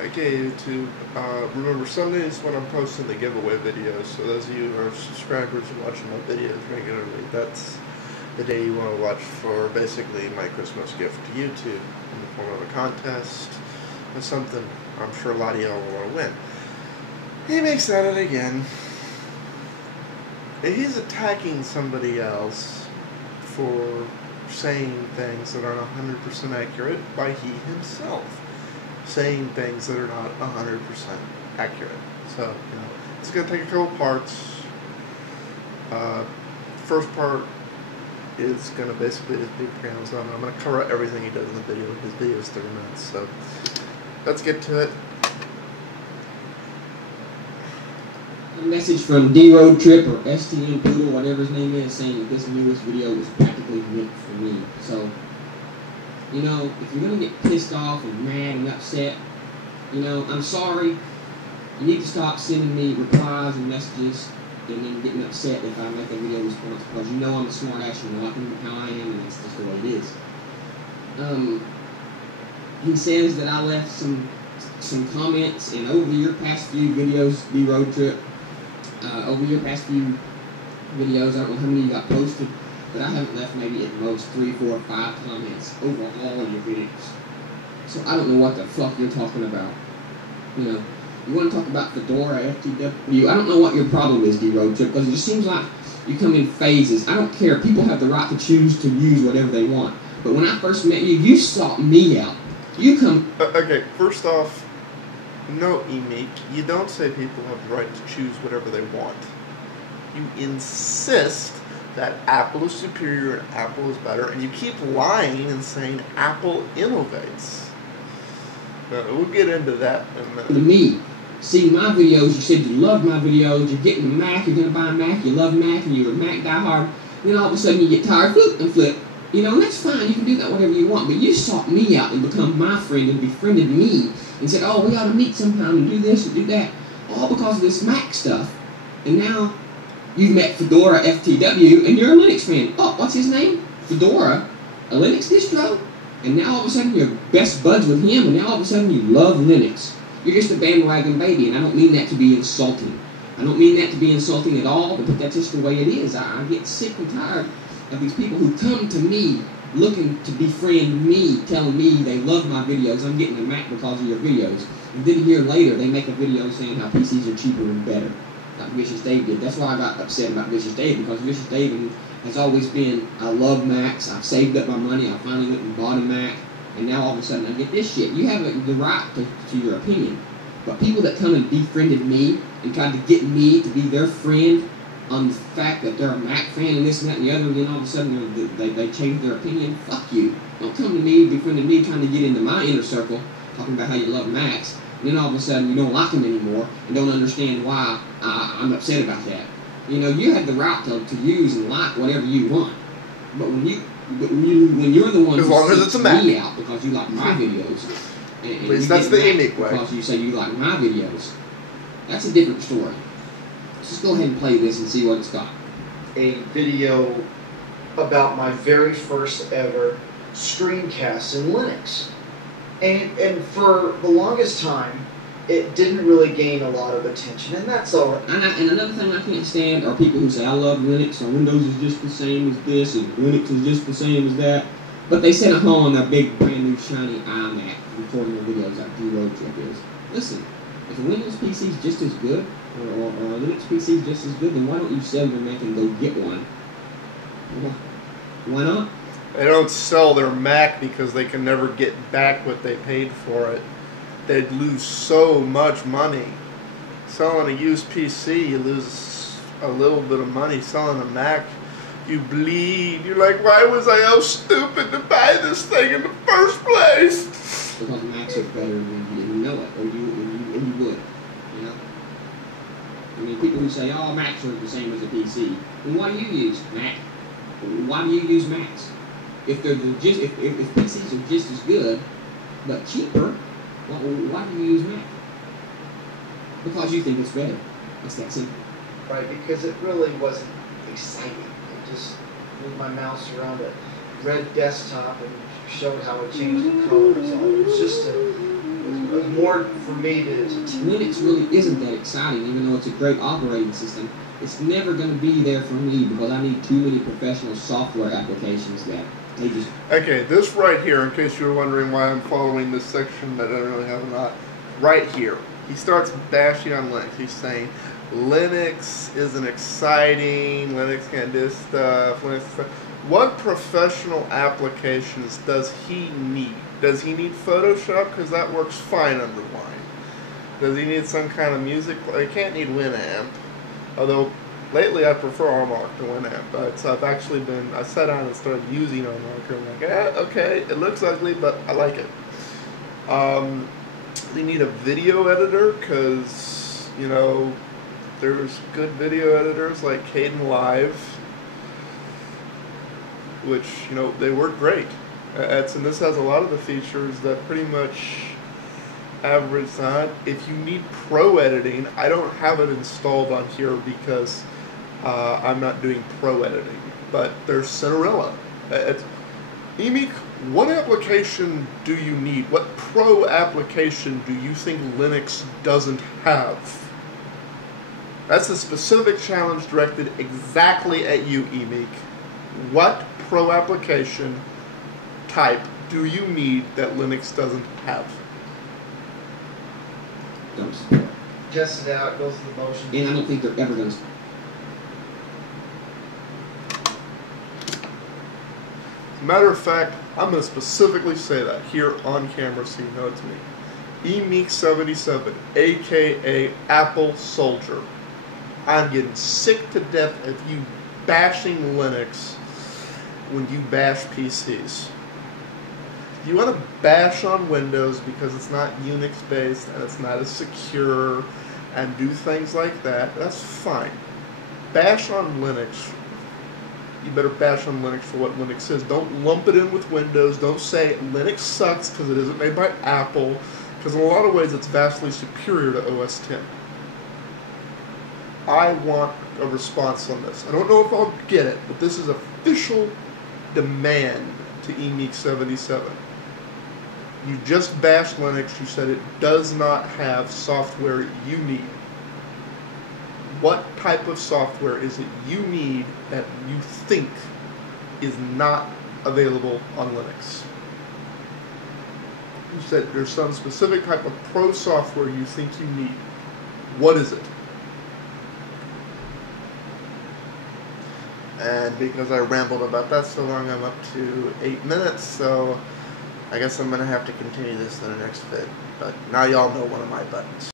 Okay, YouTube. Remember, Sundays when I'm posting the giveaway videos, so those of you who are subscribers and watching my videos regularly, that's the day you want to watch for basically my Christmas gift to YouTube in the form of a contest or something I'm sure a lot of y'all will want to win. He makes that it again. He's attacking somebody else for saying things that aren't 100% accurate by he himself saying things that are not 100% accurate. So, it's going to take a couple parts. First part is going to basically just be panels on. I'm going to cover everything he does in the video. His video is 30 minutes, so let's get to it. A message from D-Road Trip or STM Poodle, whatever his name is, saying that this newest video was practically meant for me. So, if you're going to get pissed off and mad and upset, I'm sorry. You need to stop sending me replies and messages and then getting upset if I make a video response, because I'm a smart ass, I can how I am, and that's just the way it is. He says that I left some comments, and over your past few videos, D-Road Trip, over your past few videos, I don't know how many you got posted, but I haven't left maybe at most 3, 4, 5 comments over all of your videos. So I don't know what the fuck you're talking about. You want to talk about Fedora, FTW, I don't know what your problem is, D-Road Trip, because it just seems like you come in phases. I don't care. People have the right to choose to use whatever they want. But when I first met you, you sought me out. You come... Okay, first off, no, Emeek, you don't say people have the right to choose whatever they want. You insist that Apple is superior and Apple is better, and you keep lying and saying Apple innovates. Now, we'll get into that in a minute. To me, see my videos, you said you love my videos, you're getting a Mac, you're going to buy a Mac, you love Mac, and you're a Mac diehard, then all of a sudden you get tired, flip and flip. And that's fine, you can do that whatever you want, but you sought me out and become my friend and befriended me and said, oh, we ought to meet sometime and do this and do that, all because of this Mac stuff. And now you've met Fedora FTW and you're a Linux fan. Oh, what's his name? Fedora, a Linux distro? And now all of a sudden you're best buds with him, and now all of a sudden you love Linux. You're just a bandwagon baby, and I don't mean that to be insulting. I don't mean that to be insulting at all, but that's just the way it is. I get sick and tired of these people who come to me looking to befriend me, telling me they love my videos. I'm getting a Mac because of your videos. And then a year later, they make a video saying how PCs are cheaper and better, like Vicious Dave did. That's why I got upset about Vicious Dave, because Vicious Dave has always been, I love Macs, I've saved up my money, I finally went and bought a Mac, and now all of a sudden I get this shit. You have the right to your opinion, but people that come and befriended me and tried to get me to be their friend on the fact that they're a Mac fan and this and that and the other, and then all of a sudden they change their opinion, fuck you. Don't come to me, befriending me, trying to get into my inner circle, talking about how you love Macs, and then all of a sudden you don't like them anymore and don't understand why I'm upset about that. You have the right to use and like whatever you want, but when you're the one who seeks me out because you like my videos, and please, that's the Emeek way. Because you say you like my videos, that's a different story. Let's just go ahead and play this and see what it's got. A video about my very first ever screencast in Linux, and for the longest time, it didn't really gain a lot of attention, and that's all right. And another thing I can't stand are people who say, I love Linux, or Windows is just the same as this, and Linux is just the same as that. But they sit at home on their big, brand new, shiny iMac recording their videos like D-Road Trip is. Listen, if a Windows PC is just as good, or a Linux PC is just as good, then why don't you sell your Mac and go get one? Why not? They don't sell their Mac because they can never get back what they paid for it. They'd lose so much money. Selling a used PC, you lose a little bit of money. Selling a Mac, you bleed. You're like, why was I so stupid to buy this thing in the first place? Because Macs are better than you didn't know it, or you would. I mean, people who say, oh, Macs are the same as a PC. Then why do you use Mac? Why do you use Macs? If PCs are just as good, but cheaper, why do you use Mac? Because you think it's better. It's that simple. Right, because it really wasn't exciting. It just moved my mouse around a red desktop and showed how it changed the colors. It was just it was more for me to Linux really isn't that exciting, even though it's a great operating system. It's never going to be there for me because I need too many professional software applications that they just... Okay, this right here, in case you were wondering why I'm following this section that I don't really have a lot, right here, he starts bashing on Linux. He's saying, Linux isn't exciting, Linux can't do stuff, Linux stuff. What professional applications does he need? Does he need Photoshop? Because that works fine under Wine. Does he need some kind of music? He can't need Winamp. Although, lately I prefer Armark to Winamp. So I've actually been, I sat down and started using Armark. And I'm like, okay, it looks ugly, but I like it. They need a video editor, because, you know, there's good video editors like Caden Live, which, you know, they work great. And this has a lot of the features that pretty much average on. If you need pro editing, I don't have it installed on here because I'm not doing pro editing. But there's Cinderella. Emeek, what application do you need? What pro application do you think Linux doesn't have? That's a specific challenge directed exactly at you, Emeek. What pro application type do you need that Linux doesn't have? Don't. test it out, go through the motion. And I don't think they're ever going to... As a matter of fact, I'm going to specifically say that here on camera so you know it's me. Emeek77, aka AppleSoldier. I'm getting sick to death of you bashing Linux when you bash PCs. If you want to bash on Windows because it's not Unix based and it's not as secure and do things like that, that's fine. Bash on Linux. You better bash on Linux for what Linux is. Don't lump it in with Windows. Don't say Linux sucks because it isn't made by Apple, because in a lot of ways it's vastly superior to OS X. I want a response on this. I don't know if I'll get it, but this is official demand to Emeek77. You just bashed Linux. You said it does not have software you need. What type of software is it you need that you think is not available on Linux? You said there's some specific type of pro software you think you need. What is it? And because I rambled about that so long, I'm up to 8 minutes, so I guess I'm going to have to continue this in the next vid. But now y'all know one of my buttons.